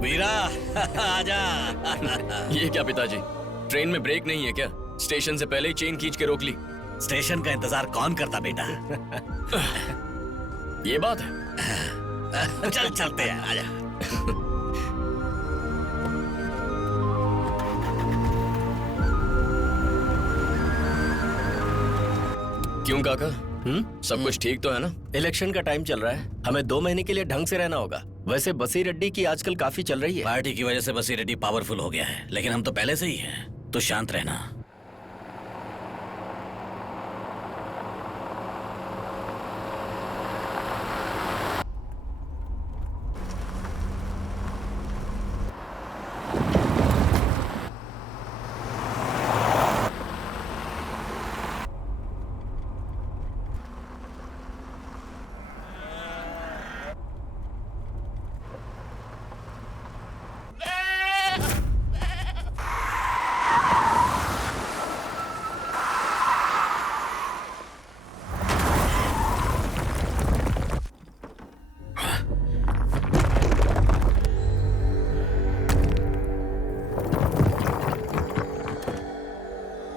वीरा आजा। ये क्या पिताजी, ट्रेन में ब्रेक नहीं है क्या? स्टेशन से पहले ही चेन खींच के रोक ली। स्टेशन का इंतजार कौन करता बेटा? ये बात है। चल चलते हैं, आजा। क्यों काका? सब कुछ ठीक तो है ना? इलेक्शन का टाइम चल रहा है, हमें 2 महीने के लिए ढंग से रहना होगा। वैसे बसी रेड्डी की आजकल काफी चल रही है। पार्टी की वजह से बसी रेड्डी पावरफुल हो गया है, लेकिन हम तो पहले से ही हैं। तो शांत रहना।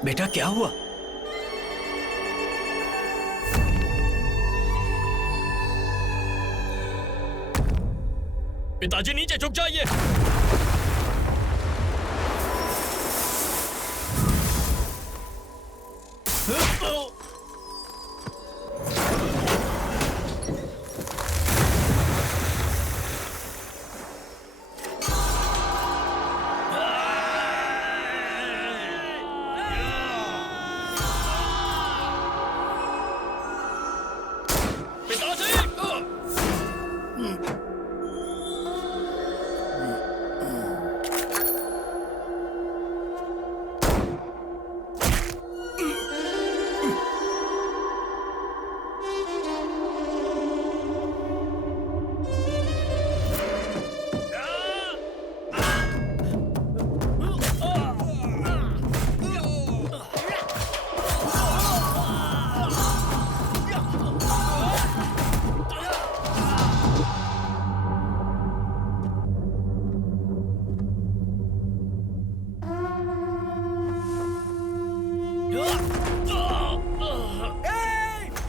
बेटा क्या हुआ? पिताजी नीचे झुक जाइए।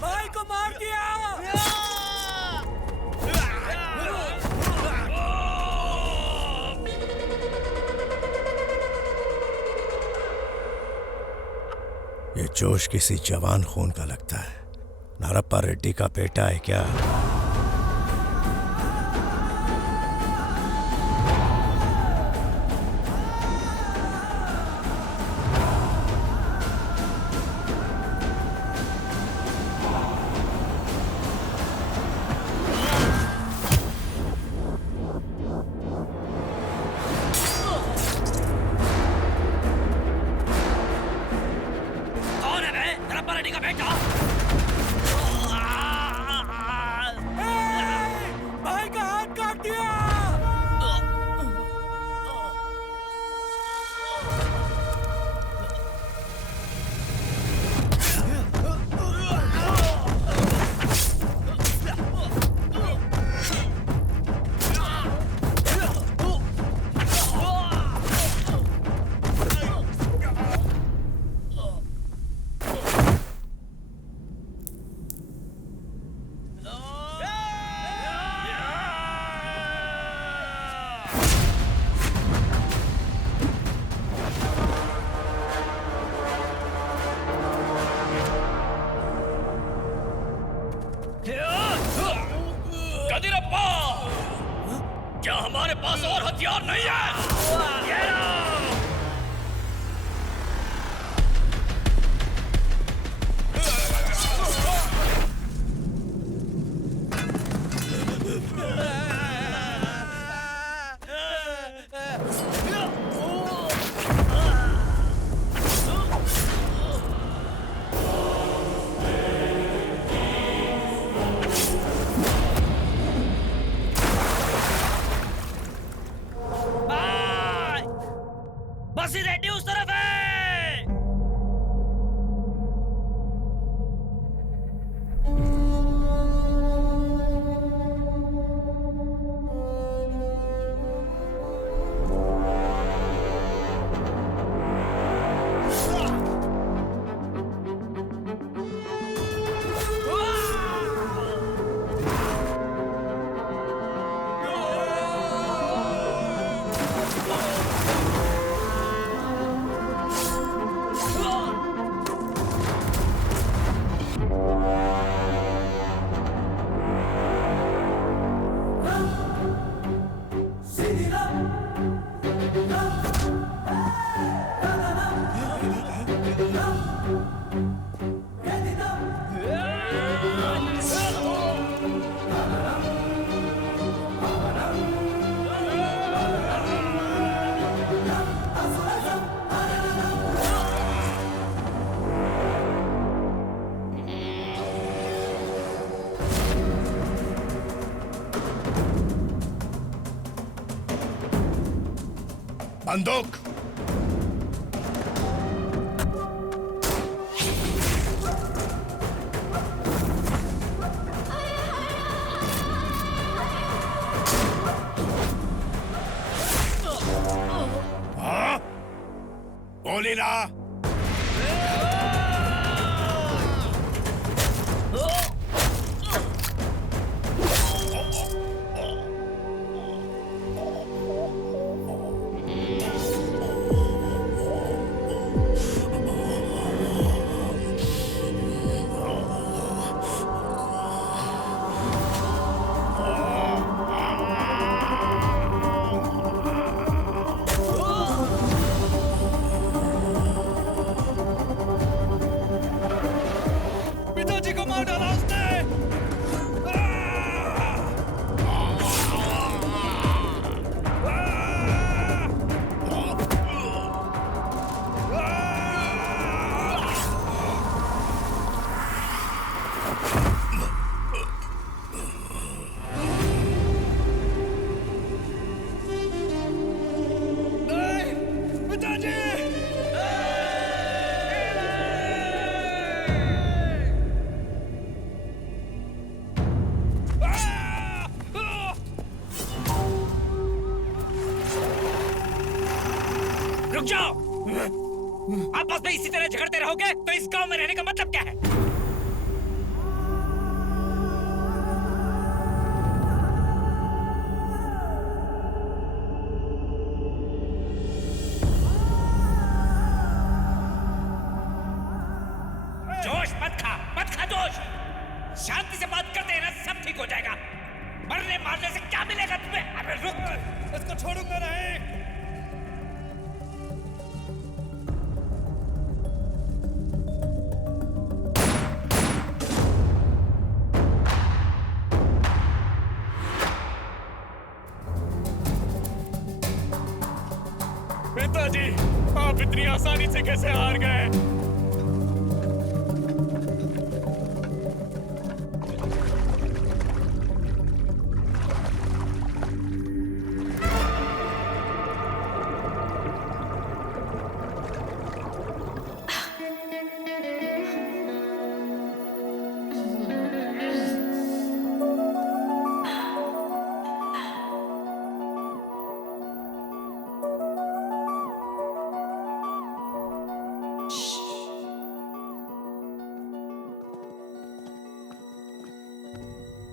भाई को मार दिया। ये जोश किसी जवान खून का लगता है। नारप्पा रेड्डी का बेटा है क्या? भाई का हाथ काट दिया। कदीरप्पा, क्या हमारे पास और हथियार नहीं है? ये लो! बसी रेड्डी उस तरफ है। बंदूक। हाँ? बोली ना। पिताजी को मार डाला उसने। नहीं, पिताजी। रुक जाओ। आपस में इसी तरह झगड़ते रहोगे तो इस गांव में रहने का मतलब क्या है? जोश मत खा जोश। शांति से बात करते हैं ना, सब ठीक हो जाएगा। मरने मारने से क्या मिलेगा तुम्हें? अरे रुक, इसको छोड़ूंगा नहीं। पिताजी, आप इतनी आसानी से कैसे हार गए?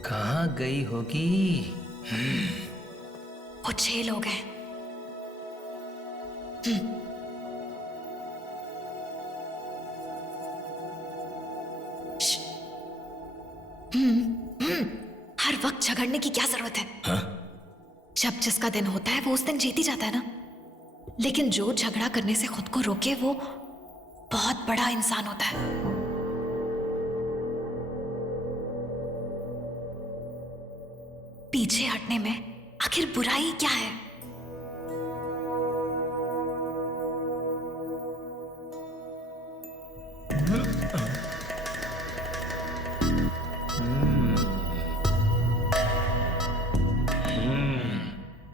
कहाँ गई होगी? वो 6 लोग हैं। हर वक्त झगड़ने की क्या जरूरत है? जब जिसका दिन होता है वो उस दिन जीत ही जाता है ना। लेकिन जो झगड़ा करने से खुद को रोके वो बहुत बड़ा इंसान होता है। पीछे हटने में आखिर बुराई क्या है?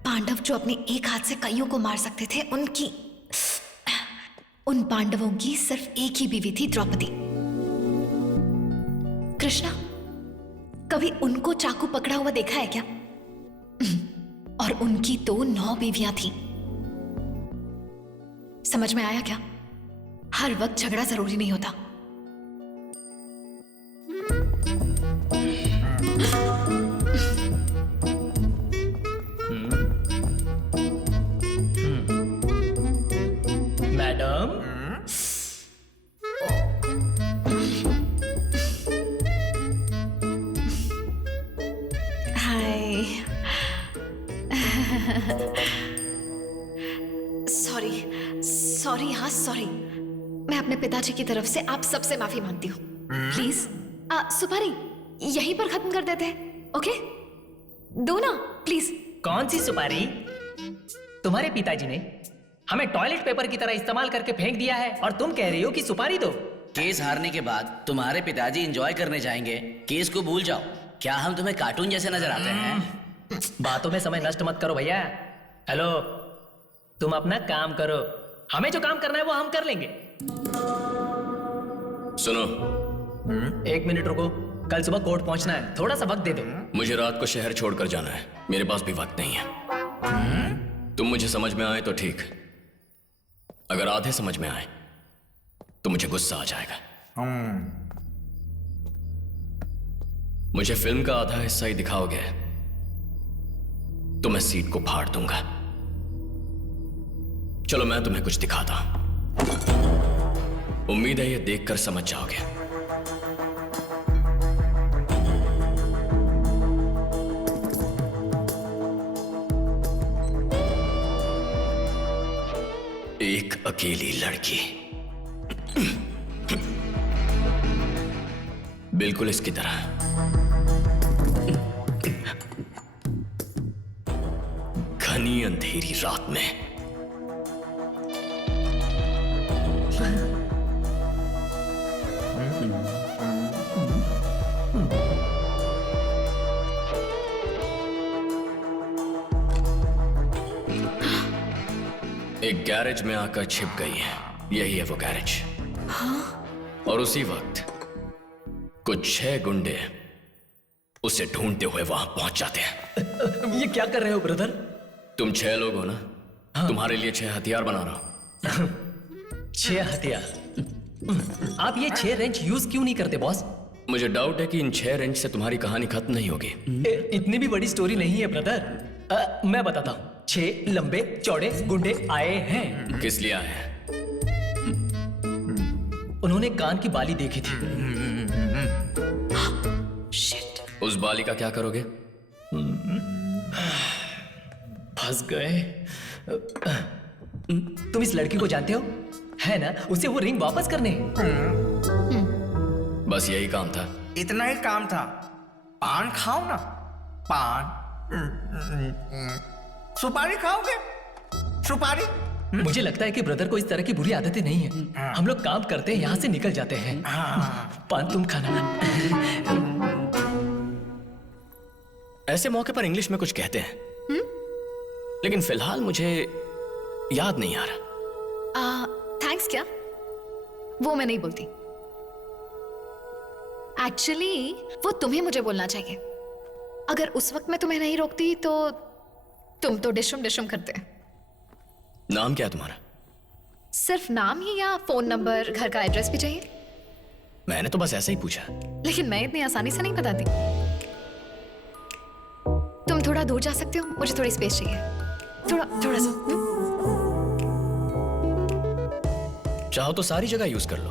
पांडव जो अपने एक हाथ से कईयों को मार सकते थे, उन पांडवों की सिर्फ एक ही बीवी थी, द्रौपदी। कृष्णा, कभी उनको चाकू पकड़ा हुआ देखा है क्या? और उनकी तो 9 बीवियां थी। समझ में आया क्या? हर वक्त झगड़ा जरूरी नहीं होता। मैडम, हाय। सॉरी, हाँ सॉरी। मैं अपने पिताजी की तरफ से आप सबसे माफी मांगती हूँ। प्लीज सुपारी यहीं पर खत्म कर देते हैं, ओके? दो ना प्लीज। कौन सी सुपारी? तुम्हारे पिताजी ने हमें टॉयलेट पेपर की तरह इस्तेमाल करके फेंक दिया है और तुम कह रही हो कि सुपारी दो। केस हारने के बाद तुम्हारे पिताजी एंजॉय करने जाएंगे। केस को भूल जाओ। क्या हम तुम्हें कार्टून जैसे नजर आते हैं? बातों में समय नष्ट मत करो भैया। हेलो, तुम अपना काम करो, हमें जो काम करना है वो हम कर लेंगे। सुनो, 1 मिनट रुको, कल सुबह कोर्ट पहुंचना है, थोड़ा सा वक्त दे दो। मुझे रात को शहर छोड़कर जाना है, मेरे पास भी वक्त नहीं है। तुम मुझे समझ में आए तो ठीक, अगर आधे समझ में आए तो मुझे गुस्सा आ जाएगा। मुझे फिल्म का आधा हिस्सा ही दिखाओगे तो मैं सीट को फाड़ दूंगा। चलो मैं तुम्हें कुछ दिखाता हूं, उम्मीद है ये देखकर समझ जाओगे। एक अकेली लड़की, बिल्कुल इसकी तरह। घनी अंधेरी रात में एक गैरेज में आकर छिप गई है। यही है वो गैरेज। और उसी वक्त कुछ 6 गुंडे उसे ढूंढते हुए वहां पहुंच जाते हैं। ये क्या कर रहे हो ब्रदर? तुम 6 लोग हो ना? तुम्हारे लिए 6 हथियार बना रहा हूं। 6 हथियार? आप ये 6 रेंच यूज क्यों नहीं करते बॉस? मुझे डाउट है कि इन 6 रेंच से तुम्हारी कहानी खत्म नहीं होगी। इतनी भी बड़ी स्टोरी नहीं है ब्रदर। मैं बताता हूँ। 6 लंबे चौड़े गुंडे आए हैं। किस लिए आए हैं? उन्होंने कान की बाली देखी थी। शिट। उस बाली का क्या करोगे? फंस गए। तुम इस लड़की को जानते हो, है ना? उसे वो रिंग वापस करने। बस यही काम था? इतना ही काम था। पान खाओ ना, पान। सुपारी खाओगे? सुपारी? मुझे लगता है कि ब्रदर को इस तरह की बुरी आदतें नहीं है। हम लोग काम करते हैं, यहाँ से निकल जाते हैं। पान तुम खाना। ऐसे मौके पर इंग्लिश में कुछ कहते हैं, लेकिन फिलहाल मुझे याद नहीं आ रहा। थैंक्स क्या? वो मैं नहीं बोलती। एक्चुअली वो तुम्हें मुझे बोलना चाहिए। अगर उस वक्त मैं तुम्हें नहीं रोकती तो तुम तो डिशुम डिशुम करते। नाम क्या है तुम्हारा? सिर्फ नाम ही या फोन नंबर, घर का एड्रेस भी चाहिए? मैंने तो बस ऐसे ही पूछा। लेकिन मैं इतनी आसानी से नहीं बताती। तुम थोड़ा दूर जा सकते हो? मुझे थोड़ी स्पेस चाहिए। थोड़ा सा। चाहो तो सारी जगह यूज कर लो।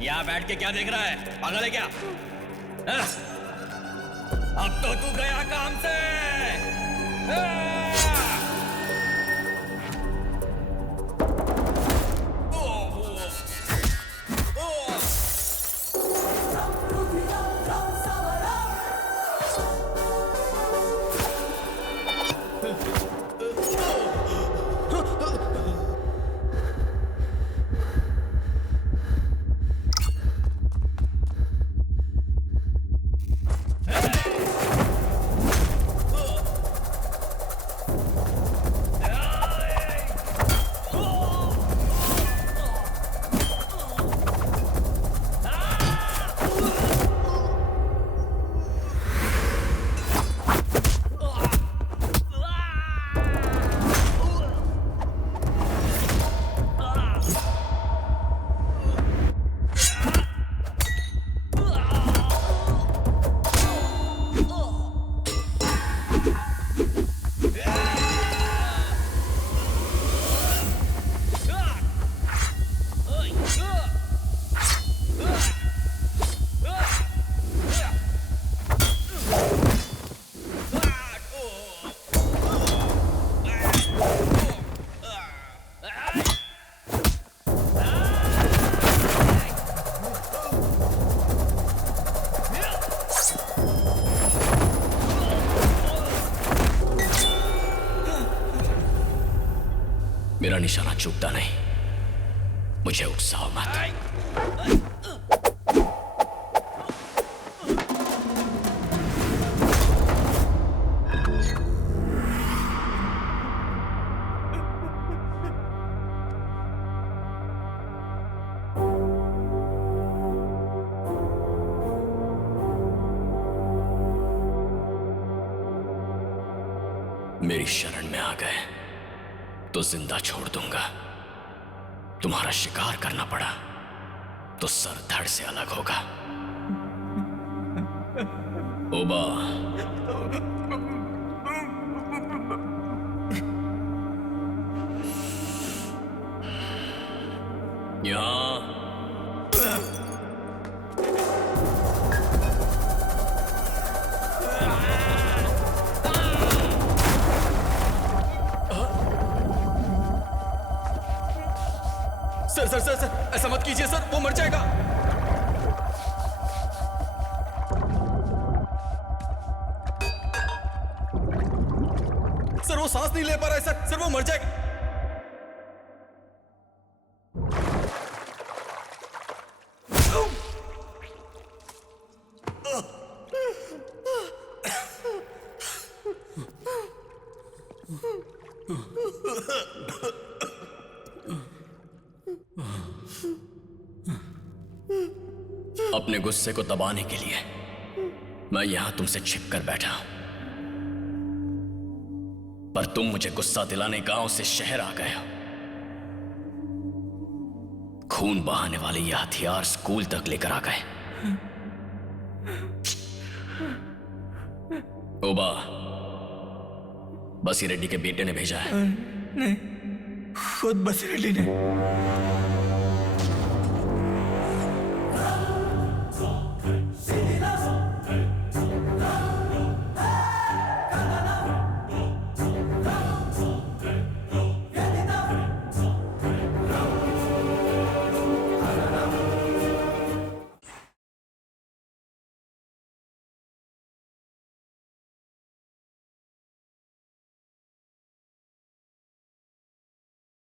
यहाँ बैठ के क्या देख रहा है? पागल है क्या? हाँ? अब तो तू गया काम से। मेरा निशाना चूकता नहीं, मुझे उकसाओ मत। मेरी शरण में आ गए तो जिंदा छोड़ दूंगा, तुम्हारा शिकार करना पड़ा तो सर धड़ से अलग होगा। ओबा, यहां सर ऐसा मत कीजिए सर, वो मर जाएगा। सर वो सांस नहीं ले पा रहा है सर वो मर जाएगा। अपने गुस्से को दबाने के लिए मैं यहां तुमसे छिपकर बैठा हूं, पर तुम मुझे गुस्सा दिलाने गांव से शहर आ गए हो। खून बहाने वाले ये हथियार स्कूल तक लेकर आ गए। ओबा, बसी रेड्डी के बेटे ने भेजा है। नहीं, खुद बसी रेड्डी ने।